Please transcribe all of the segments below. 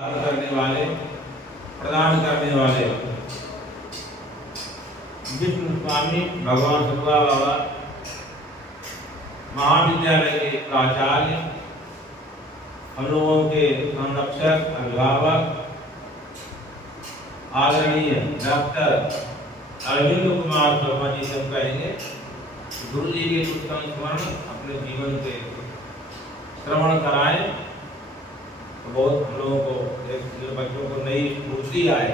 करने वाले, प्रदान करने वाले विष्णु स्वामी भगवान सतुआ बाबा महाविद्यालय के प्राचार्य, हम लोगों के संरक्षक, अभिभावक आदरणीय डॉक्टर अरविंद कुमार शर्मा जी से कहेंगे गुरु जी के कुछ संस्मरण अपने जीवन के श्रवण कराएं तो बहुत हम लोगों को, बच्चों को नई स्फूर्ति आए।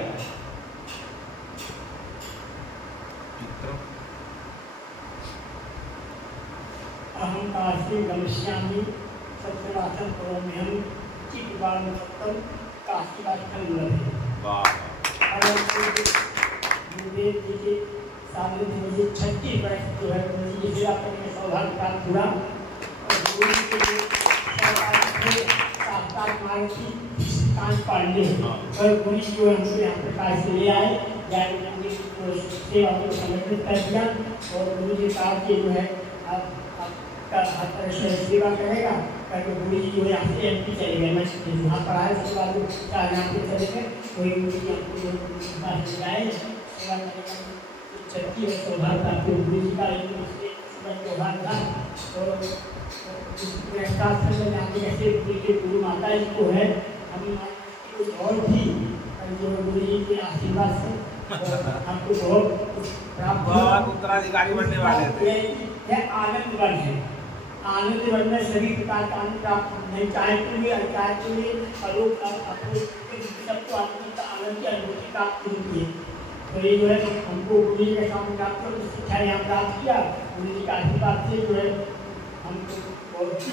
अहम काशी गमिष्यामि सत्यवाचन करोम्यहं चित्तवान सत्यम काशीवाचन लभे। गुरुदेव जी के सामने मुझे 36 वर्ष जो है मुझे सेवा करने का सौभाग्य प्राप्त हुआ और गुरु जी के साक्षात मार्ग की कांच पांडे और गुरु जी जो हमको यहाँ प्रकाश से ले आए, जाकर सेवा को समर्पित कर दिया और गुरु जी कहा कि जो है आपका हर तरह से सेवा करेगा करके गुरु जी जो है यहाँ से MP चले गए। मैं वहाँ पर आया, उसके बाद चार यहाँ पे चले गए, वही गुरु जी हमको जाए सेवा करेगा। 36 वर्ष सौभाग्य प्राप्त गुरु जी का त्योहार था और ऐसे गुरु माता जी को है हम कुछ और भी जो गुरु जी के आशीर्वाद से हमको बहुत प्राप्त उत्तराधिकारी बनने वाले थे। यह आनंद वन है। आनंद वन में सभी प्रकार का आनंद प्राप्त नहीं, चाहे के लिए अचार के लिए अलोक अपने सबको आनंद की अनुभूति प्राप्त होती है। तो ये जो है हमको गुरु जी के सामने प्राप्त शिक्षा यहाँ प्राप्त किया, गुरु जी का आशीर्वाद से जो है हमको बहुत ही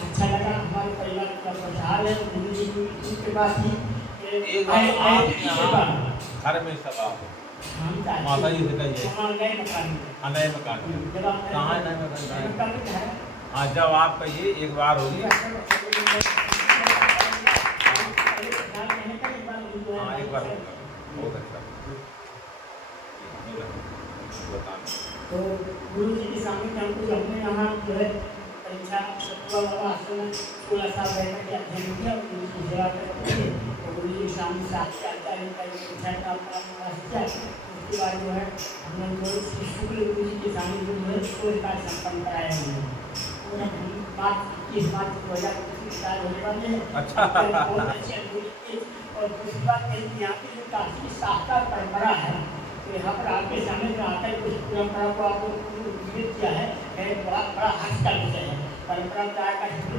अच्छा लगा। हमारे परिवार का प्रचार है गुरु जी की कृपा थी। घर में सभा माता जी से कहिए नए मकान कहाँ है नए मकान? हाँ, जब आप कहिए एक बार होगी। हाँ, एक बार बहुत अच्छा। तो गुरु जी के सामने हमको हमने यहाँ जो है परीक्षा सतुआ बाबा आश्रम में 16 साल रहकर के अध्ययन किया, गुरु की सेवा करते थे। तो गुरु जी के सामने साक्षी आचार्य का परीक्षा का प्रयास किया। उसके बाद जो है हमने जो श्री शुक्ल गुरु जी के सामने जो है शोध कार्य संपन्न कराया हमने। बात 21 मार्च 2025 होने वाले हैं। अच्छा, बहुत अच्छी अनुभूति। और दूसरी बात यहाँ की जो काशी शास्त्र परंपरा है, तो यहाँ पर आपके सामने जो आकर कुछ परंपरा को आपको विकसित किया है, बड़ा हर्ष का विषय है। परंपरा का हिंदू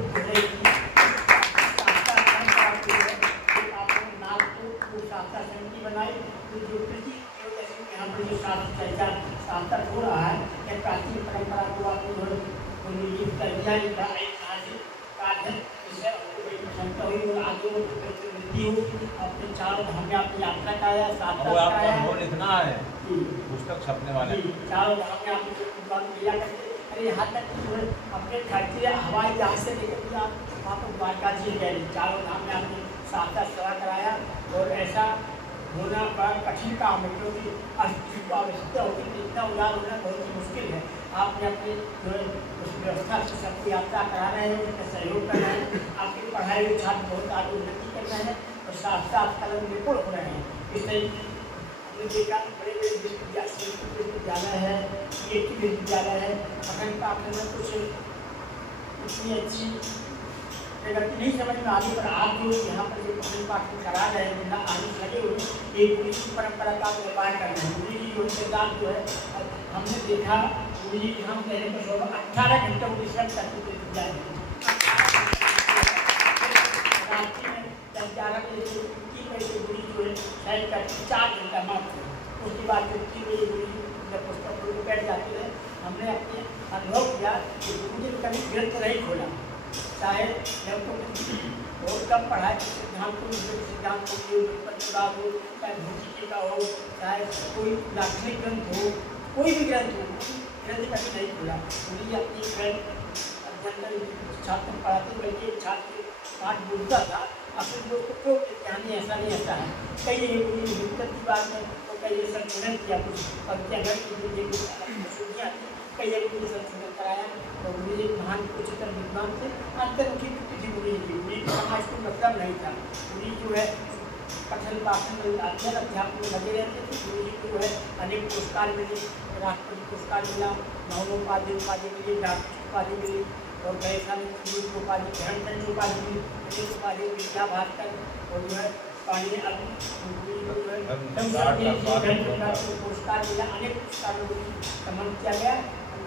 नाम को शास्त्र समिति बनाई, तो जो यहाँ पर जो शास्त्र चर्चा शास्त्र हो रहा है, यह प्राचीन परंपरा को आपको जो कर दिया ऐतिहासिक कार्य है, इससे आपको बड़ी प्रसन्नता हुई और आगे वो वृद्धि हो। अपने चारों धाम में आपने यात्रा कराया, साथ इतना है पुस्तक छपने वाले चारों धाम में आपने लिया करते। अरे यहाँ तक अपने खर्चे हवाई जहाज से लेकर आप वहाँ पर द्वारका जी गए, चारों धाम में आपने साथ सेवा कराया। और ऐसा होना बड़ा कठिन काम है क्योंकि आवश्यकता होती है, इतना उदार होना बहुत ही मुश्किल है। आपने अपने जो है उस व्यवस्था से सबकी यात्रा करा रहे हैं, उसका सहयोग कर रहे हैं। आपकी पढ़ाई हुई छात्र बहुत आगे उन्नति कर रहे हैं और साथ साथ कलम निपुण हो रहे हैं। इसलिए हमने देखा बड़े बड़े विश्वविद्यालय है, PhD विश्वविद्यालय है, पठन पाठन में कुछ इतनी अच्छी प्रगति नहीं समझ में आती, पर आप जो यहाँ पर जो पठन पाठन करा रहे हैं, जितना आगे लगे हुए एक गुरु की परंपरा का व्यापार कर रहे हैं। गुरु जी जो सिद्धांत जो है हमने देखा, गुरु जी हम कहने पर 18 घंटे परिश्रम करते थे विद्यालय में। रात्रि में 11 बजे से 3 बजे से गुरु जो है शायद करके 4 घंटा मात्र। उसके बाद जब 3 बजे गुरु जी जब पुस्तक खोल बैठ जाते हैं, हमने अपने अनुभव किया कि गुरु जी ने कभी ग्रंथ नहीं खोला, चाहे जब तो बहुत कम पढ़ाए सिद्धांत को हो, चाहे भौतिकी का हो, चाहे कोई दार्शनिक ग्रंथ हो, कोई भी ग्रंथ हो, ग्रंथ कभी नहीं खोला। गुरु जी अपनी ग्रंथ अध्ययन छात्र पढ़ाते बल्कि छात्र पाठ बोलता था, अपने दोस्त को कहानी ऐसा नहीं ऐसा है। कई गुरु जी हिम्मत की बात में तो कई संशोधन किया, कुछ मसूदियाँ कई गुरु जी संशोधन कराया। और गुरु जी महान उच्चतम विद्वान थे, अंतर्मुखी थी मुनि जी। मुनि का इसको मतलब नहीं था। मुनि जो है पठन पाठन अध्ययन अध्यापन में लगे रहते थे। मुनि जी को जो है अनेक पुरस्कार मिले, राष्ट्रपति पुरस्कार मिला, मौनोपाधि उपाधि मिली, डॉक्टर उपाधि मिली और कई सारे उपाधि, ध्यानचंद उपाधि मिली, अनेक उपाधि, विद्या भास्कर और जो है पानी पुरस्कार मिला, अनेक पुरस्कारों को सम्मानित किया गया।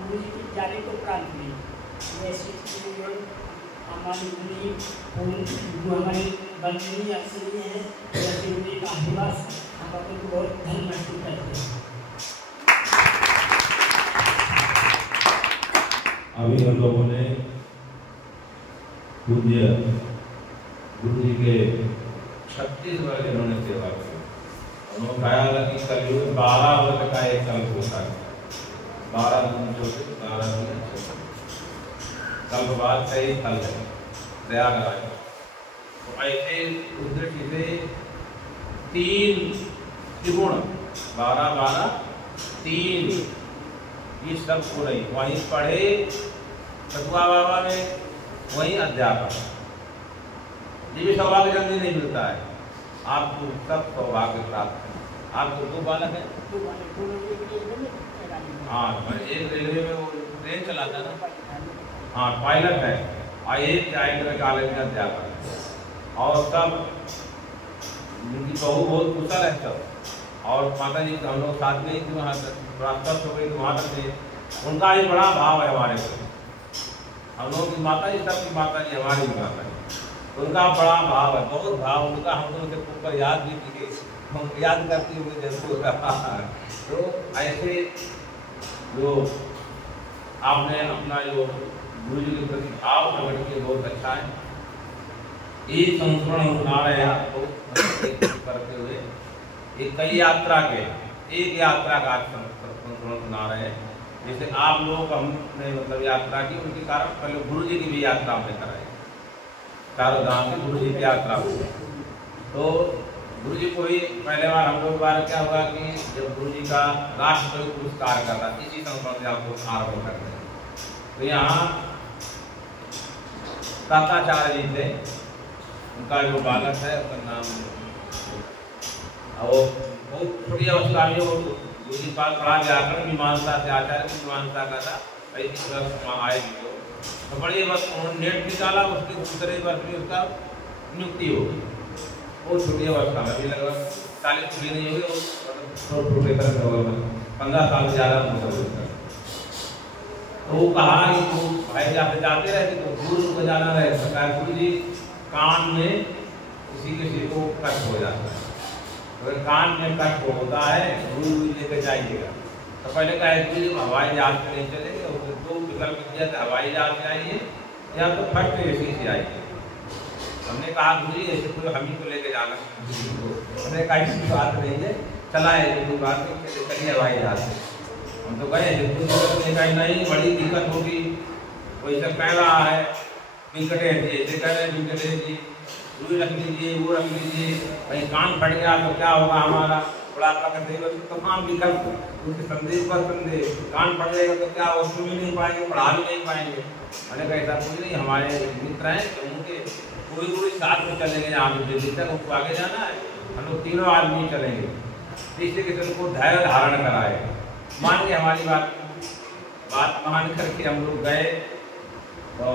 गुरु जी की जाने को उपरांत हुई ऐसी हमारी मुनि हमारी बंदनी असली है, जैसे मुनि का आशीर्वाद हम अपने को बहुत धन महसूस करते हैं। अभी हम लोगों ने पूज्य गुरु जी के 36 वर्ष इन्होंने सेवा की। उन्होंने कहा था कि कलयुग में 12 वर्ष का एक कल्प होता है, 12 दिन छोटे 12 दिन छोटे, कल्प बाद का ही फल है प्रयागराज। तो ऐसे उस दृष्टि से 3 त्रिगुण 12-12 3 ये सब हो रही वहीं पढ़े सतुआ बाबा में, वहीं अध्यापक। ये भी सौभाग्य जल्दी नहीं मिलता है, आपको सब सौभाग्य प्राप्त है। आपको 2 बालक है, हाँ एक रेलवे में वो ट्रेन चलाता है ना, हाँ पायलट है, और एक आईटीआई कॉलेज में अध्यापक है। और सब उनकी बहू बहुत कुशल है सब। और माता जी हम लोग साथ में ही थी वहाँ तक, प्राप्त हो गई वहाँ तक थे। उनका भी बड़ा भाव है हमारे से, हम लोग की माता जी सबकी माता जी हमारी भी माता जी, उनका बड़ा भाव है, बहुत भाव उनका। हम लोग उनके ऊपर याद भी की, हम याद करती हुए जैसे तो ऐसे जो आपने अपना जो गुरु जी के प्रति भाव प्रकट किए बहुत अच्छा है। एक संस्मरण सुना रहे हैं आपको करते हुए, एक कई यात्रा के एक यात्रा का संस्मरण सुना रहे हैं। जैसे आप लोग हमने मतलब यात्रा की, उनके कारण पहले गुरु जी की भी यात्रा हमने कराई, चारों धाम से गुरु जी की यात्रा हुई। तो गुरु जी को ही पहले बार हम लोग बार क्या हुआ कि जब गुरु जी का राष्ट्रपति पुरस्कार का था, इसी संस्मरण से आपको आरम्भ करते हैं। तो यहाँ ताताचार्य जी थे, उनका जो बालक है उसका नाम, और बहुत छोटी अवस्था में वो गुरु जी पास पढ़ा व्याकरण मीमांसा से, आचार्य की मीमांसा का था। आएगी तो बड़ी बस उन्होंने नेट निकाला, उसके दूसरे वर्ष में उसका नियुक्ति हो गई। बहुत छोटी अवस्था में, अभी लगभग 40 भी नहीं हुई, प्रोफेसर में होगा, 15 साल से ज़्यादा मतलब। तो वो कहा कि वो भाई जाते रहे तो गुरु को जाना रहे सरकार, गुरु जी कान में किसी को कष्ट हो जाता है, अगर कान में कष्ट होता है गुरु लेकर जाइएगा। तो पहले कहा गुरु जी हवाई जहाज से नहीं चलेंगे, और 2 विकल्प दिया था, हवाई जहाज से आइए या तो फर्स्ट एसी से आइए। हमने कहा गुरु जी ऐसे कोई हम ही को लेके जाना, हमने कहा इसकी बात नहीं है, चला है कोई बात नहीं, चलिए हवाई जहाज से। हम तो गए कहीं नहीं, बड़ी दिक्कत होगी, कोई सब कह रहा है विकटेश जी, ऐसे कह रहे हैं विकटेश जी रुई रख लीजिए, वो रख लीजिए, कहीं कान फट गया तो क्या होगा हमारा, बड़ा तमाम विकल्प, उनके संदेश पर संदेश, कान फट जाएगा तो क्या वो सुन भी नहीं पाएंगे, पढ़ा भी नहीं पाएंगे। मैंने कहा ऐसा कुछ नहीं, हमारे मित्र हैं तो उनके पूरी साथ में चलेंगे, जहाँ भी दिल्ली तक उनको आगे जाना है, हम लोग 3 आदमी चलेंगे। इससे कि उनको धैर्य धारण कराए, मान के हमारी बात मान करके हम लोग गए। तो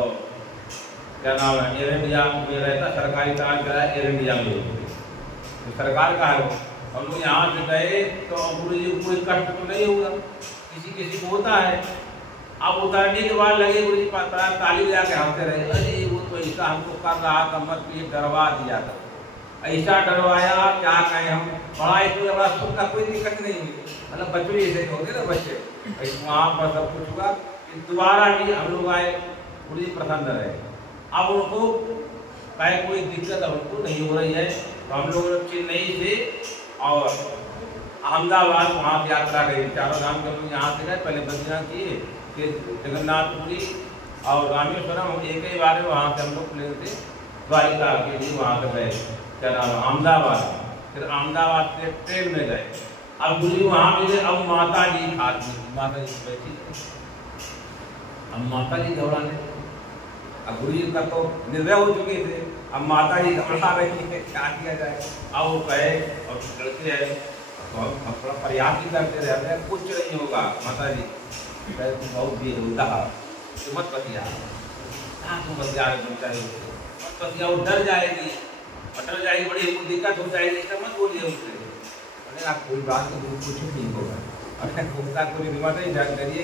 क्या नाम है, एयर इंडिया में रहता, सरकारी कार्य कराया एयर इंडिया में, तो सरकार का है। हम लोग यहाँ से गए तो गुरु जी को कोई कष्ट तो नहीं हुआ, किसी को होता है। अब उतरने के बाद लगे गुरु जी पास ताली बजा के हंसते रहे, अरे वो तो ऐसा हमको कर रहा था, मत ये डरवा दिया था, ऐसा डरवाया क्या कहें हम, बड़ा इसमें बड़ा सुख का कोई दिक्कत नहीं हुई, मतलब बच्चे ऐसे होते ना बच्चे, वहाँ पर सब कुछ हुआ। दोबारा भी हम लोग आए, गुरु जी प्रसन्न रहे। अब उनको कहे कोई दिक्कत हमको नहीं हो रही है, तो हम लोग चेन्नई से और अहमदाबाद वहाँ से यात्रा गई, चारों धाम के लोग यहाँ से गए। पहले बद्रीनाथ किए, फिर जगन्नाथपुरी और रामेश्वरम, हम एक ही बार वहाँ से हम लोग प्लेन से द्वारिका के लिए वहाँ से गए, क्या नाम अहमदाबाद, फिर अहमदाबाद से ट्रेन में गए। अब गुरु जी वहाँ मिले, अब माता जी खाती, माता जी बैठी, अब माता जी घबराने, अब गुरु जी का तो निर्भय हो चुके थे, अब माता जी घबरा रही है, क्या किया जाए। अब वो कहे और लड़के है तो हम थोड़ा प्रयास ही करते रहते हैं, कुछ नहीं होगा। माता जी कहे तुम बहुत बेहुदा तो मत बतिया, कहाँ तुम बतिया रहे, तुम चाहे मत बतिया, वो डर जाएगी और डर जाएगी, बड़ी दिक्कत हो जाएगी, तो मत बोलिए उनसे। अरे आप कोई बात नहीं, कुछ नहीं होगा, अगर उसका कोई हिम्मत नहीं करिए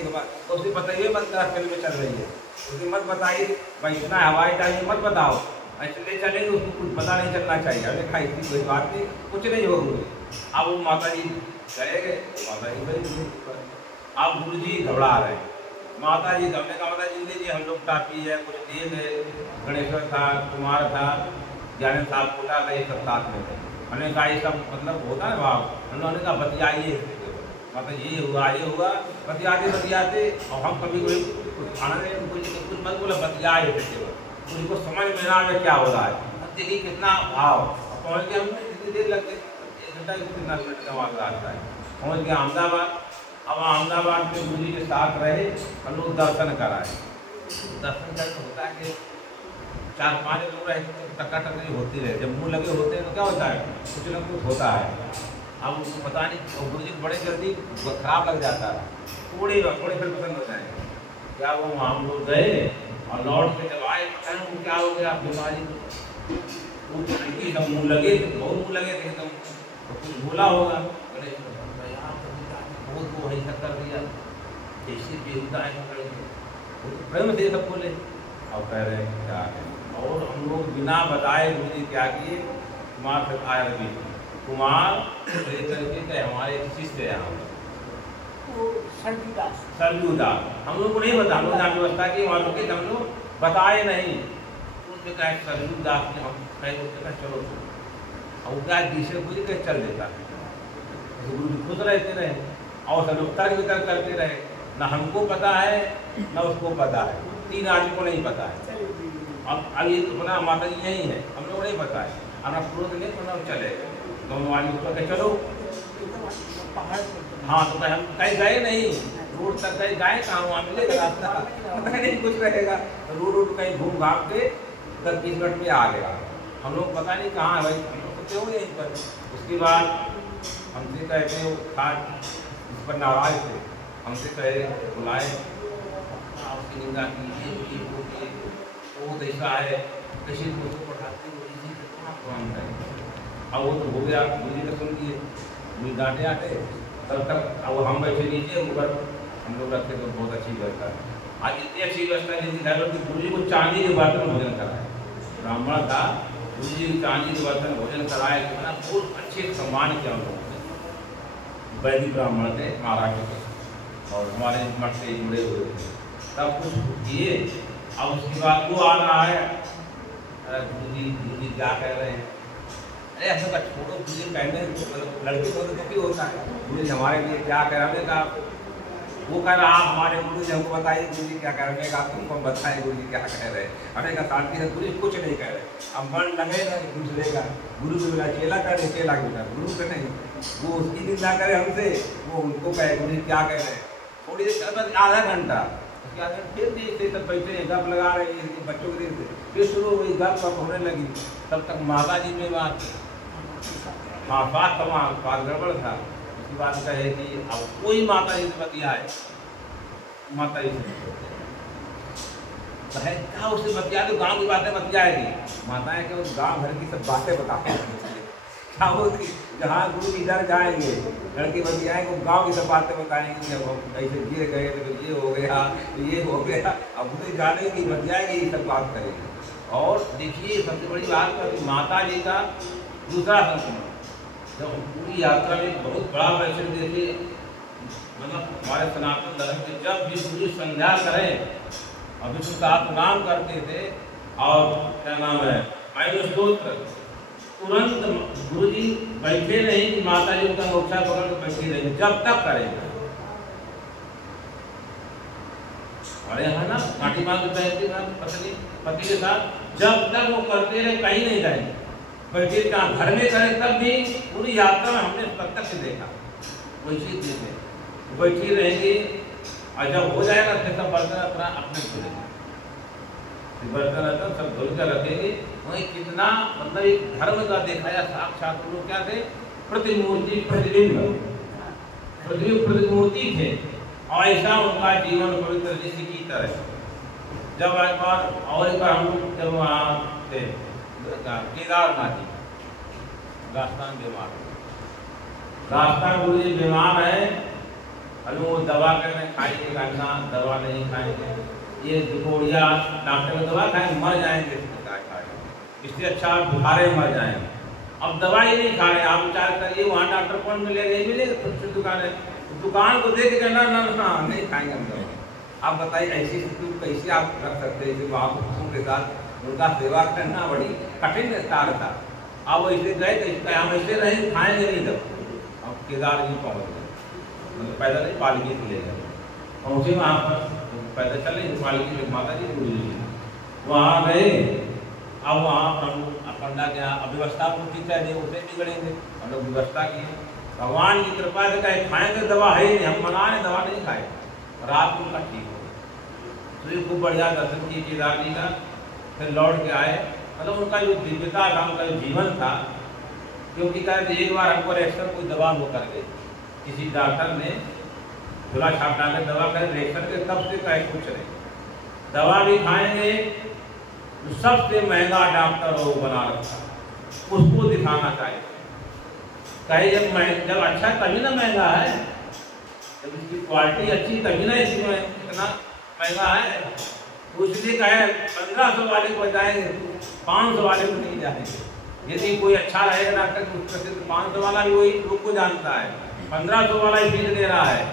तो उसे बताइए मत फिल्म चल रही है, उसे मत बताइए भाई इतना हवाई जहाज मत बताओ, ऐसे ले चलेंगे, उसको कुछ पता नहीं चलना चाहिए। अरे खाई इसकी कोई बात नहीं, कुछ नहीं होगी। अब वो माता जी गए, माता जी गई, अब गुरु जी घबरा रहे, माता जी घबरने का मतलब जिंदगी हम लोग टापी है, कुछ दिए गए, गणेश्वर था, कुमार था, ज्ञान साहब कोटा था, ये सब साथ में थे। हमने कहा ये सब मतलब होता है भाव, उन्होंने कहा बतियाइए, मतलब ये हुआ बतियाते बतियाते, और हम कभी कोई खाना नहीं कुछ मत बोला, बतियाए कुछ को समझ में ना आए क्या हो रहा है। अब देखिए कितना भाव, पहुँच गए, हमने कितनी देर लग गई, 1 घंटा कितना मिनट का मामला आता है। पहुँच गया अहमदाबाद। अब अहमदाबाद में गुरु जी के साथ रहे, हम लोग दर्शन कराए। दर्शन करके होता है कि 4-5 लोग रहे तो टक्का-टक्की होती रहे, जब मुँह लगे होते हैं तो क्या होता है, कुछ ना कुछ होता है। अब उसको पता नहीं, और गुरु जी बड़े जल्दी खराब लग जाता है, थोड़े फिर पसंद हो जाएंगे। क्या वो हम लोग गए और लौट के जब आए, क्या हो गया बीमारी, एकदम मुँह लगे थे, बहुत मुँह लगे थे एकदम, तो कुछ भूला होगा, बहुत वो वही कर दिया, जैसे बेहुदा है प्रेम से सब बोले। अब कह रहे हैं क्या है, और हम लोग बिना बताए गुरु जी क्या किए, कुमार से आया रवि कुमार करके हमारे शिष्य यहाँ सरजूदास, हम लोग को नहीं बता, हम लोग जहाँ व्यवस्था की वहाँ रुके, हम लोग बताए नहीं। उनसे कहे सरजूदास ने, हम कहे चलो, और क्या दूसरे गुरु कहे चल देता है, गुरु जी खुश रहते रहे, और सब लोग तर्क वितर्क करते रहे, ना हमको पता है ना उसको पता है, 3 आदमी को नहीं पता है। अब ये तो बना माता जी यही है, हम लोग नहीं पता है, हमारा क्रोध नहीं बना चले, तो हमारी उसको चलो हाँ, तो हम कहीं गए नहीं, रोड तक कहीं गए कहाँ, वहाँ मिलेगा रास्ता, नहीं कुछ रहेगा, रोड कहीं घूम घाम के 10-20 मिनट में आ गया। हम लोग पता नहीं कहाँ है भाई, हम लोग तो क्यों यहीं पर। उसके बाद हमसे कहते हैं था इस पर नाराज थे, हमसे कहे बुलाए, उसकी निंदा की, वो ऐसा है, किसी को पढ़ाते हो, इसी से कहाँ काम है। अब वो तो हो गया, गुरु जी का सुन लिए, मुझे डांटे आते, तब तक अब हम बैठे नीचे, ऊपर हम लोग रखते तो बहुत अच्छी व्यवस्था है। आज इतनी अच्छी व्यवस्था नीति था कि गुरु जी को चांदी के बर्तन भोजन कराए, ब्राह्मण था, गुरु जी चांदी के बर्तन भोजन कराए, कितना बहुत अच्छे सम्मान किया हम लोगों ने। वैदिक ब्राह्मण थे महाराष्ट्र के, और हमारे मठ से जुड़े हुए थे, सब कुछ किए। अब उसके बाद वो आ रहा है, गुरु जी क्या कह रहे हैं, अरे ऐसा का छोड़ो, गुरु जी कहने लड़के को तो क्यों होता है, गुरु जी हमारे लिए क्या कह रहे हैं, कहा वो कह रहा आप हमारे गुरु जी हमको बताइए गुरु जी क्या कह रहे हैं, कहा तुमको बताएं गुरु जी क्या कह रहे हैं। हमें का शांति से गुरु जी कुछ नहीं कह रहे, अब मन लगेगा दूसरे का, गुरु के बिना चेला करे, चेला के बिना गुरु के नहीं, वो उसकी निंदा करे हमसे, वो उनको कहे गुरु जी क्या कह रहे हैं। थोड़ी देर आधा घंटा फिर देखते तब बैठे गप लगा रहे हैं, बच्चों के देखते फिर शुरू हुई गप होने लगी। तब तक माता जी में बात, हाँ बात गड़बड़ था। उसकी बात कहे कि अब कोई माता जी से बतियाए, माता जी से क्या उससे बतिया तो गाँव की बातें बतियाएगी, माताएं के उस गाँव भर की सब बातें बताएंगे, क्या होती जहाँ गुरु इधर जाएंगे लड़के बतियाएंगे, गाँव की सब बातें बताएंगे, जब हम ऐसे गिर गए तो ये हो गया, ये हो गया, अब उसे जानेगी बतियाएंगे, ये सब बात करेंगे। और देखिए सबसे बड़ी बात है माता जी का दूसरा संस्मरण, जब पूरी यात्रा में बहुत बड़ा वैष्णव देखे, मतलब हमारे सनातन धर्म में जब भी पूरी संध्या करें और विष्णु का नाम करते थे, और क्या नाम है आयु स्तोत्र, तुरंत गुरु जी बैठे नहीं कि माता जी उनका मोक्षा पकड़ के बैठे नहीं, जब तक करेंगे। हमारे यहाँ ना काटी माँ पत्नी पति के साथ जब तक वो करते रहे कहीं नहीं जाएंगे, बैठे काम घर में करें तब भी पूरी यात्रा में हमने प्रत्यक्ष देखा वही चीज देखे, बैठी रहेंगे और जब हो जाएगा फिर सब बर्तन अपना अपने खुलेंगे। बर्तन वर्तन सब धुल कर रखेंगे। वहीं कितना मतलब एक धर्म का देखा या साक्षात लोग क्या थे, प्रतिमूर्ति प्रतिबिंब, प्रतिमूर्ति थे। और ऐसा उनका जीवन पवित्र ऋषि की तरह। जब एक बार हम लोग जब वहाँ थे केदारनाथ जी, राजस्थान गुरु जी बीमार है, अभी वो दवा करने खाइए, कहना दवा नहीं खाएंगे, ये गोड़िया डॉक्टर में दवा खाएंगे मर जाएंगे, इससे अच्छा बुखारे मर जाएंगे। अब दवा ही नहीं खा रहे, आप विचार करिए वहाँ डॉक्टर कौन मिलेगा, नहीं मिलेगा, खुद दुकान है, दुकान को देख के ना नहीं खाएंगे हम दवा। आप बताइए ऐसी स्थिति कैसे आप रख सकते हैं, महापुरुषों के साथ उनका सेवा करना बड़ी कठिन कार्य था। अब ऐसे गए हम ऐसे रहे खाएंगे नहीं, तब अब केदार जी पहुँच गए, मतलब पैदल नहीं पालकी से ले गए, पहुँचे वहाँ पर पैदल चले पालकी से माता जी गुरु जी वहाँ गए। अब वहाँ पर पंडा के यहाँ व्यवस्था पूछी चाहिए, उसे बिगड़ेंगे, हम लोग व्यवस्था की, भगवान की कृपा से कहे खाएंगे दवा है नहीं, हम मना रहे दवा नहीं खाए, रात को उनका ठीक हो गया। तो ये खूब बढ़िया दर्शन किए केदार जी का, फिर लौट के आए। मतलब उनका जो दिव्यता था, उनका जो जीवन था, क्योंकि कहते एक बार हमको रिएक्शन कोई दवा वो कर गई, किसी डॉक्टर ने झोला छाप डाले दवा कर रिएक्शन के, तब से कहे कुछ नहीं, दवा भी खाएंगे, तो सबसे महंगा डॉक्टर वो बना रखा, उसको दिखाना चाहिए। कहे जब अच्छा तभी ना महंगा है, जब इसकी क्वालिटी अच्छी तभी ना इसमें इतना महंगा है। इसलिए कहे 1500 वाले को जाएंगे, 500 वाले को नहीं जाएंगे। यदि कोई अच्छा रहेगा डॉक्टर प्रसिद्ध, 500 वाला भी वही लोग को जानता है, 1500 वाला ही फीस दे रहा है,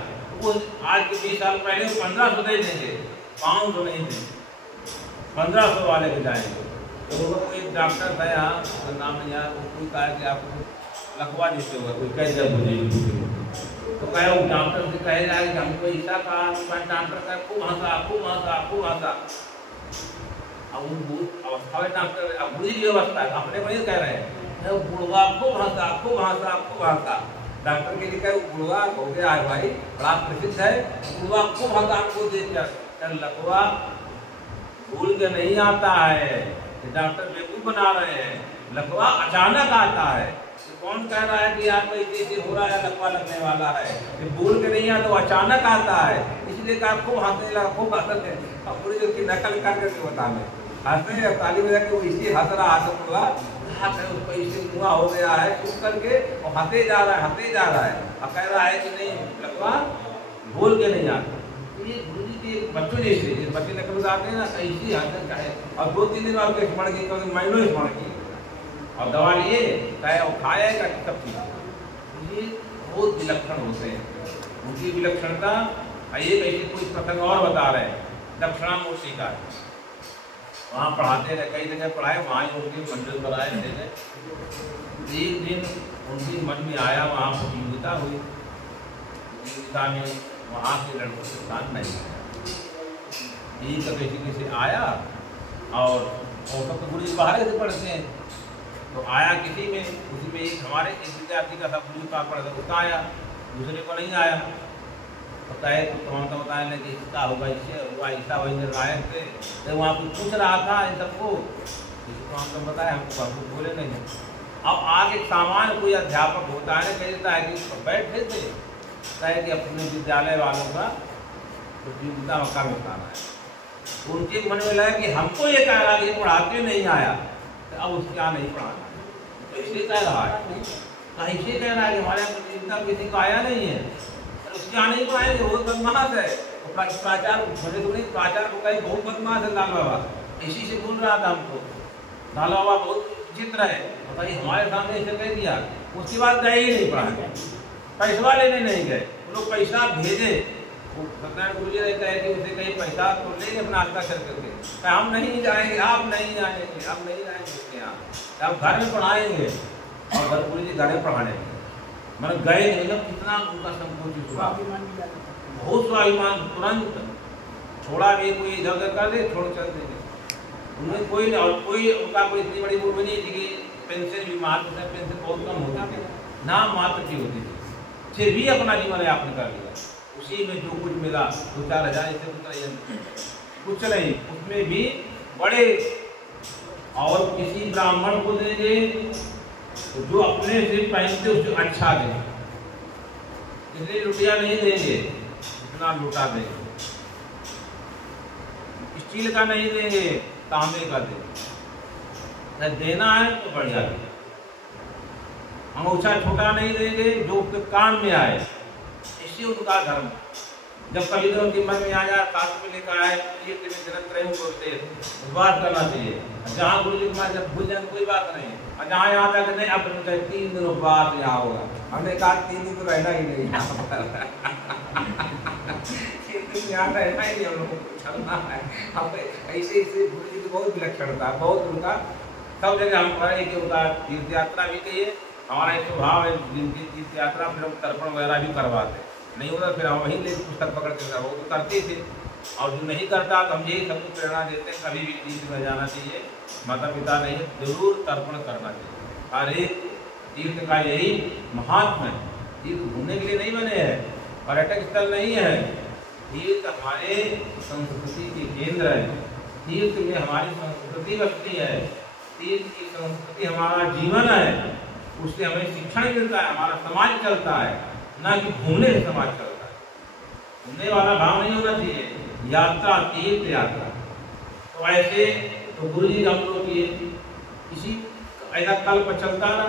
वो आज के 20 साल पहले 1500 दे देंगे, 500 नहीं देंगे, 1500 वाले के जाएंगे। तो वो एक डॉक्टर था यहाँ, उसका नाम नहीं यार, वो कोई कहा कि आपको लखवा जिससे होगा, कोई कह दिया मुझे, तो कहे वो डॉक्टर से कहेगा कि हमको ऐसा कहा, डॉक्टर का खूब हंसा खूब हंसा खूब हंसा। अब वो अवस्था में डॉक्टर अब बुरी भी अवस्था है, अपने को ये कह रहे हैं बुढ़वा खूब हंसा खूब हंसा खूब हंसा। डॉक्टर के लिए कहे बुढ़वा हो गया है भाई, बड़ा प्रसिद्ध है, बुढ़वा खूब हंसा हमको देख कर, लखवा भूल के नहीं आता है, डॉक्टर बेवकूफ बना रहे हैं, लखवा अचानक आता है। कौन कह रहा है कि आपको इसे हो रहा है, लकवा लगने वाला है, भूल के नहीं आता, तो अचानक आता है, इसलिए कहा खूब हंसने लगा, खूब हंसते हैं। अब पूरी उसकी नकल करके बता में हंसते हैं, ताली बजा के वो इसी हंस रहा उसको इसी धुआं हो गया है, चुप करके और हंसे जा रहा है, हंसे जा रहा है, और कह रहा है कि नहीं लकवा भूल के नहीं आता। ये गुरु जी के बच्चों जैसे बच्चे नकल आते हैं ना, ऐसी हंसते चाहे, और 2-3 दिन आपके स्मरण की, महीनों स्मरण की, और दवा लिए चाहे वो खाएगा कि सब चीज। ये बहुत विलक्षण होते हैं, उनकी विलक्षणता। एक ऐसी कोई प्रसंग और बता रहे हैं, दक्षिणामूर्ति का, वहाँ पढ़ाते रहे, कई जगह पढ़ाए, वहाँ ही उनके मंदिर बनाए थे। एक दिन उनके मन में आया, वहाँ प्रतियोगिता हुई, प्रतियोगिता में वहाँ के लड़कों के साथ नहीं आया, एक किसी से आया, और सब तो गुरु जी बाहर से पढ़ते हैं, तो आया किसी में, उसी में एक हमारे एक विद्यार्थी का सब गुरु का पढ़ा था, उसका आया, दूसरे को नहीं आया। तो कहे तो हम तो बताए ना कि इसका होगा, इससे हुआ, ऐसा वही निर्णायक थे, तो वहाँ कुछ पूछ रहा था इन सबको, तो हम तो बताए, हमको बोले नहीं। अब आगे सामान्य कोई अध्यापक होता है, कह देता है कि बैठे थे, कहे कि अपने विद्यालय वालों का प्रतियोगिता मौका मिलता है। उनके मन में लगा कि हमको ये कह रहा कि पढ़ाते नहीं आया, अब उसके यहाँ नहीं पढ़ाना, तो इसलिए कह रहा है, इसलिए कह रहा है कि हमारे यहाँ प्रतियोगिता किसी को आया नहीं है, उसके यहाँ नहीं पढ़ाएंगे, बहुत बदमाश है। प्राचार्य बड़े थोड़े प्राचार्य को कहीं बहुत बदमाश है लाल बाबा, इसी से बोल रहा था हमको, लाल बाबा बहुत चित्र है, बताइए हमारे सामने ऐसे कह दिया। उसके बाद गए ही नहीं पढ़ाने, पैसा लेने नहीं गए, वो लोग पैसा भेजे, सत्यनारायण गुरु जी ने कहे कि उसे कहीं पैसा तो लेंगे अपना हस्ताक्षर करके, हम नहीं जाएंगे, आप नहीं आएंगे, हम नहीं जाएंगे उसके यहाँ, आप घर में पढ़ाएंगे। और घर गुरु जी घर में पढ़ाने मतलब गए नहीं, जब कितना उनका संकोच हुआ, बहुत स्वाभिमान, तुरंत थोड़ा भी कोई इधर उधर कर दे, छोड़ चल देंगे। उनमें कोई और कोई उनका कोई इतनी बड़ी वो भी नहीं थी कि पेंशन भी मात्र से पेंशन बहुत कम होता था, नाम मात्र की होती थी, फिर भी अपना जीवन यापन कर लिया, उसी में जो कुछ मिला 2-4 हज़ार, इससे कुछ नहीं, उसमें भी बड़े, और किसी ब्राह्मण को देंगे तो जो अपने से पहनते उससे अच्छा देंगे, इतनी लुटिया नहीं देंगे जितना लुटा देंगे। स्टील का नहीं देंगे, तांबे का देंगे। देना है तो बढ़िया देंगे। अंगूठा छोटा नहीं देंगे, जो काम में आए, इससे उनका धर्म। जब कभी तो उनके मन में आ जाए, साथ में लेकर आए, ये निरंतर बोलते बात करना चाहिए। जहाँ गुरु जी महाराज जब भूल जाए कोई बात नहीं, और जहाँ याद है कि नहीं अब 3 दिन उपवास यहाँ होगा, हमने कहा 3 दिन तो रहना ही नहीं यहाँ पर। 3 दिन यहाँ रहना ही नहीं, हम लोगों को चलना है। अब ऐसे गुरु जी की बहुत विलक्षणता, बहुत उनका सब जगह हम पढ़े कि उनका तीर्थ यात्रा भी कहिए, हमारा एक स्वभाव है जिनकी तीर्थ यात्रा फिर हम तर्पण वगैरह भी करवाते, नहीं होता फिर हम वहीं ले पुस्तक पकड़ के वो तो करते थे। और जो नहीं करता तो हम यही सबको प्रेरणा देते हैं, कभी भी तीर्थ में जाना चाहिए, माता पिता नहीं जरूर तर्पण करना चाहिए। हर एक तीर्थ का यही महात्मा है। तीर्थ घूमने के लिए नहीं बने हैं, पर्यटक स्थल नहीं है, तीर्थ हमारे संस्कृति के केंद्र है। तीर्थ में हमारी संस्कृति बसती है, तीर्थ की संस्कृति हमारा जीवन है, उससे हमें शिक्षण मिलता है, हमारा समाज चलता है, ना कि घूमने से समाज चलता है। घूमने वाला भाव नहीं होना चाहिए, यात्रा तीर्थ यात्रा। तो ऐसे तो गुरु जी हम लोग किए, इसी ऐसा कल्प चलता रहा,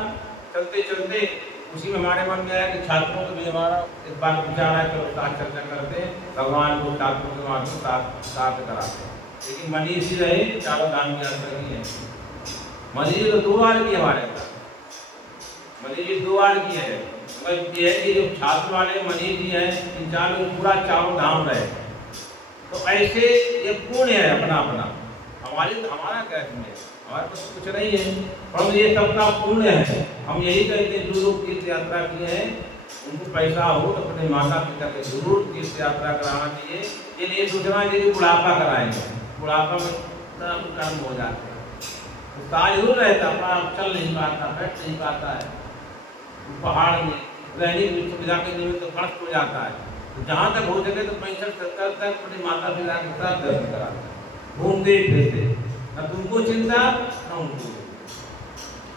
चलते चलते उसी में हमारे मन में आया कि छात्रों को भी हमारा एक बार विचार है कि साथ चर्चा करते हैं, भगवान को छात्रों के माध्यम साथ कराते हैं। लेकिन मनीष जी रहे, चारों धाम की यात्रा की है। मनीष जी तो 2 बार की हमारे पास, मनीष जी 2 बार की है। ये है कि जो छात्र वाले मनीष जी हैं, इन चारों पूरा चारों धाम रहे। तो ऐसे ये पुण्य है अपना अपना, हमारा क्या है, हमारे पास कुछ नहीं है, पर ये सबका पुण्य है। हम यही कहते हैं जो लोग तीर्थ यात्रा किए हैं उनको पैसा हो तो अपने माता पिता के जरूर तीर्थ यात्रा कराना चाहिए। ये नहीं सोचना चाहिए कि बुढ़ापा कराएंगे, बुढ़ापा में कर्म हो जाते हैं, उत्साह जरूर रहता, अपना चल नहीं पाता, बैठ नहीं पाता है, पहाड़ में रहने की सुविधा के निमित्त तो कष्ट हो जाता है। तो जहाँ तक हो सके तो 65-70 तक अपने माता पिता के साथ दर्शन कराते हैं, घूमते फिरते, न तुमको चिंता न उनको।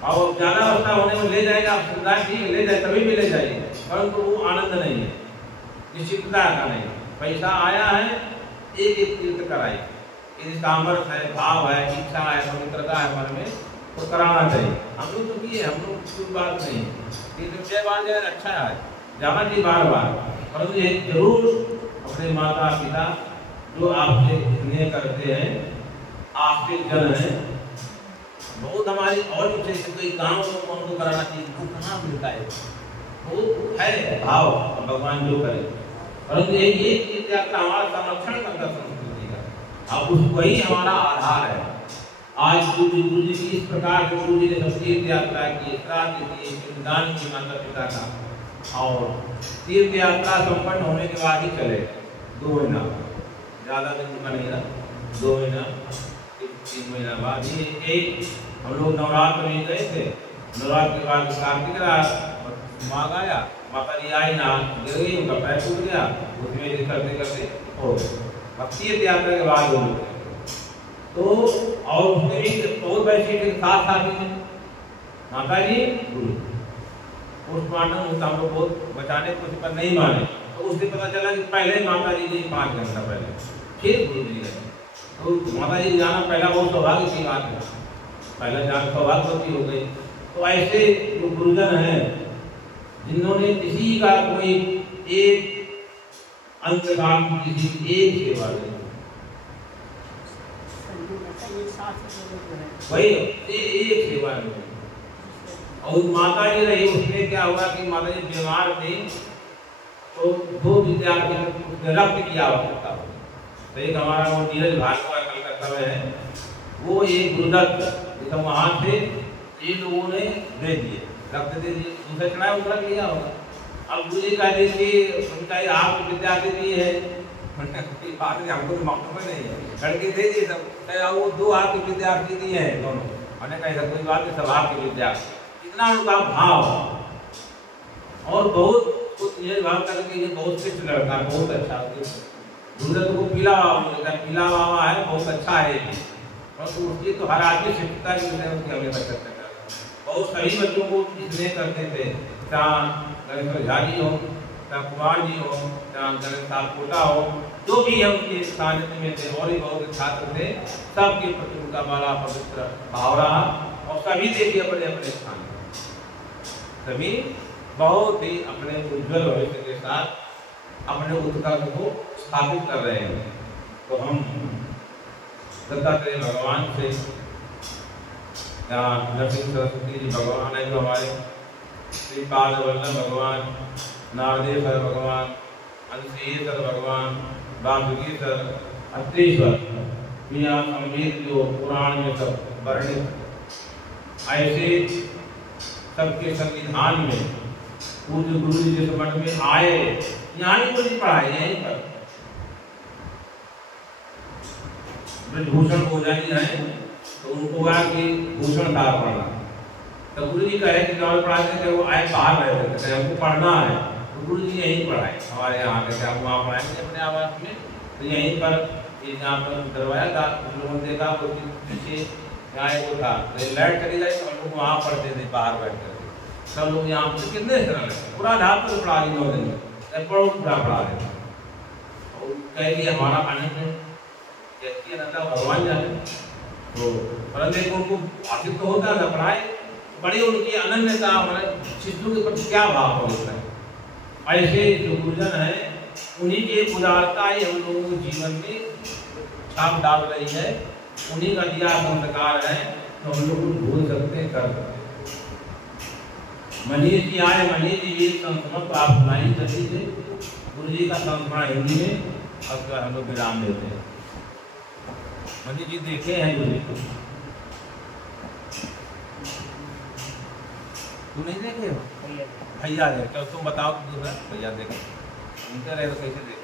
और ज्यादा अवस्था होने में ले जाएगा, आप सुविधा ठीक ले जाए तभी भी ले जाइए, परंतु वो आनंद नहीं है, निश्चितता का नहीं। पैसा आया है, एक एक तीर्थ कराइए, यदि सामर्थ्य है, भाव है, इच्छा है, पवित्रता है मन में तो कराना चाहिए। हम लोग तो किए, हम लोग कोई बात नहीं, तीर्थ बार जाए अच्छा है, जाना चाहिए बार बार, परंतु ये जरूर अपने माता पिता जो आपसे स्नेह करते हैं, आश्रित जन हैं, बहुत हमारी और भी कोई गाँव को हमको कराना चाहिए, वो कहाँ मिलता है, बहुत है भाव भगवान जो करे। परंतु ये तीर्थ यात्रा हमारा संरक्षण करता संस्कृति का, अब उस वही हमारा आधार है। आज गुरु जी की इस प्रकार से गुरु जी ने सब तीर्थ यात्रा की, श्राद्ध की, दान की माता पिता का, और तीर्थ यात्रा संपन्न होने के बाद ही चले 2 महीना, ज़्यादा दिन का नहीं रहा, 2 महीना 3 महीना बाद ही हम लोग नवरात्र में गए थे। नवरात्र के बाद कार्तिक रात माँ आया, माता जी आई ना, गिर गई, उनका पैर टूट गया, उसमें करते करते हो गए। अब तीर्थ यात्रा के बाद हो गए तो, और उसमें भी बहुत वैसे के साथ में माता जी गुरु पोस्टमार्टम होता, हम लोग बहुत बचाने कुछ पर नहीं माने, तो उससे पता चला कि पहले माता जी 5 घंटा पहले फिर गुरु जी गए। तो माता जी जाना पहला बहुत सौभाग्य की बात है, पहले जान सौभाग्यवती हो गई। तो ऐसे जो गुरुजन हैं जिन्होंने किसी का कोई एक अंतकाल की किसी एक सेवा दी, वही एक सेवा में, और माता जी रही, उसमें क्या हुआ कि माता जी बीमार थी, तो 2 विद्यार्थी रक्त की आवश्यकता हो। तो एक हमारा वो नीरज भार्गव कलकत्ता में है, वो एक गुरुदत्त तो वहाँ से ये लोगों ने दे दिए, रक्त दे दिए, दूसरा चढ़ाया उधर लिया होगा। अब गुरु जी का देखिए उनका आपके विद्यार्थी दिए है, बात नहीं, हमको तो मालूम नहीं है, लड़के दे दिए सब, वो 2 आपके विद्यार्थी दिए हैं दोनों, हमने कहा ऐसा कोई बात नहीं, सब आपके विद्यार्थी, इतना उनका भाव। और बहुत कुछ ये भाव करके ये बहुत शिष्ट लड़का, बहुत अच्छा गुरुदत्त को पीला बाबा मिलता है, पीला बाबा है बहुत अच्छा है, और उसकी तो हर आदमी शिक्षता की विषय उसकी हमेशा चर्चा कर रहा है। बहुत सभी बच्चों को इसलिए करते थे, चाहे गणेश झा जी हो, चाहे कुमार जी हो, चाहे गणेश सालकोटा हो, जो भी है उनके सानिध्य में थे और भी बहुत छात्र थे, सबके प्रति उनका बड़ा पवित्र भाव रहा और सभी देखिए अपने अपने स्थान सभी बहुत ही अपने उज्जवल भविष्य के साथ अपने उत्कर्ष को स्थापित कर रहे हैं। तो हम दत्तात्रेय भगवान से या नरसिंह सरस्वती जी भगवान है जो हमारे, श्रीपाद वल्लभ भगवान, नारदेश्वर भगवान, अंशेश्वर भगवान, वासुकीश्वर, अत्रेश्वर, यहाँ संवेद जो पुराण में सब वर्णित ऐसे सबके संविधान में पूज्य गुरु जी जिस मठ में आए यहाँ ही कुछ पढ़ाए, यहीं पर ब्रजभूषण गोजा जी हैं तो उनको कहा कि भूषण सार पढ़ना, तो गुरु जी कहे कि जब पढ़ाते थे वो आए बाहर रहते थे, हमको पढ़ना है तो गुरु जी यहीं पढ़ाए हमारे यहाँ के, क्या वहाँ पढ़ाएंगे अपने आवास में, तो यहीं पर यहाँ पर दरवाजा था, उन लोगों ने देखा वो पीछे यहाँ एक था लाइट चली जाए तो हम लोग वहाँ पढ़ते थे बाहर बैठ कर, सब लोग यहाँ पर कितने तरह लगे पूरा ढाप पर पढ़ा दी 9 दिन में, पढ़ो पूरा पढ़ा देता और कह दिया हमारा आनंद है कहती है भगवान जाने, तो परंतु उनको आखिर तो होता था पढ़ाए, बड़ी उनकी अनन्यता हमारे शिष्यों के प्रति क्या भाव होता है। ऐसे जो गुरुजन है उन्हीं की उदारता ही हम लोगों के जीवन में छाप डाल रही है, उन्हीं का दिया संस्कार है तो हम लोग भूल सकते हैं कर सकते हैं। मनीष जी आए, मनीष जी ये संस्मरण को आप सुनाई जल्दी से, गुरु जी का संस्मरण हिंदी में और उसका हम लोग विराम देते हैं। मनीष जी देखे हैं गुरु जी को, तू नहीं देखे हो? भैया देखे, तुम बताओ दूसरा भैया देखे, उनका रहे तो कैसे देखे?